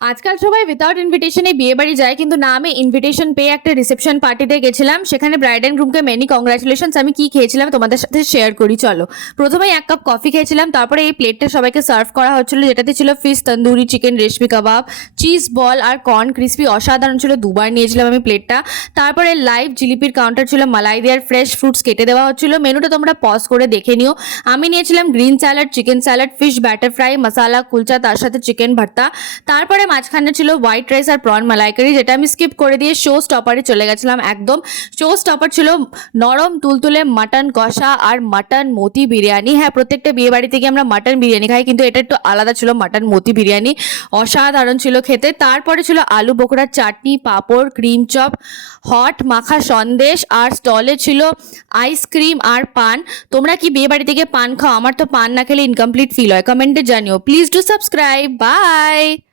আজকাল সবাই উইথাউট ইনভিটেশনে বিয়ে বাড়ি যায়, কিন্তু না, আমি ইনভিটেশন পেয়ে একটা রিসেপশন পার্টিতে গেছিলাম। সেখানে ব্রাইড অ্যান্ড গ্রুমকে মেনি কংগ্রাচুলেশনস। আমি কি খেয়েছিলাম তোমাদের সাথে শেয়ার করি, চলো। প্রথমেই 1 কাপ কফি খেয়েছিলাম, তারপরে এই প্লেটটা সবাইকে সার্ভ করা হচ্ছিল, যেটাতে ছিল ফিশ তন্দুরি, চিকেন রেশমি কাবাব, চিজ বল আর কর্ন ক্রিসপি। অসাধারণ ছিল, দুবার নিয়েছিলাম আমি প্লেটটা। তারপরে লাইভ জিলিপির কাউন্টার ছিল, মালাই দেওয়ার ফ্রেশ ফ্রুটস কেটে দেওয়া হচ্ছিল। মেনুটা তোমরা পজ করে দেখে নিও। আমি নিয়েছিলাম green salad, chicken salad, fish batter fry, masala kulcha, তার সাথে চিকেন ভর্তা। তারপরে মাঝখানে ছিল হোয়াইট রাইস আর প্রন মালাইকারি, যেটা আমি স্কিপ করে দিয়ে শো স্টপারে চলে গেছিলাম। একদম শো স্টপার ছিল নরম তুলতুলে মাটন কষা আর মাটন মতি বিরিয়ানি। হ্যাঁ, প্রত্যেকটা বিয়ে বাড়ি থেকে আমরা মাটন বিরিয়ানি খাই, কিন্তু এটা একটু আলাদা ছিল, মাটন মতি বিরিয়ানি। অসাধারণ ছিল খেতে। তারপরে ছিল আলু বোখরার চাটনি, পাঁপড়, ক্রিম চপ, হট মাখা সন্দেশ, আর স্টলে ছিল আইসক্রিম আর পান। তোমরা কি বিয়ে বাড়ি থেকে পান খাও? আমার তো পান না খেলে ইনকমপ্লিট ফিল হয়। কমেন্টে জানিও। Please do subscribe. বাই।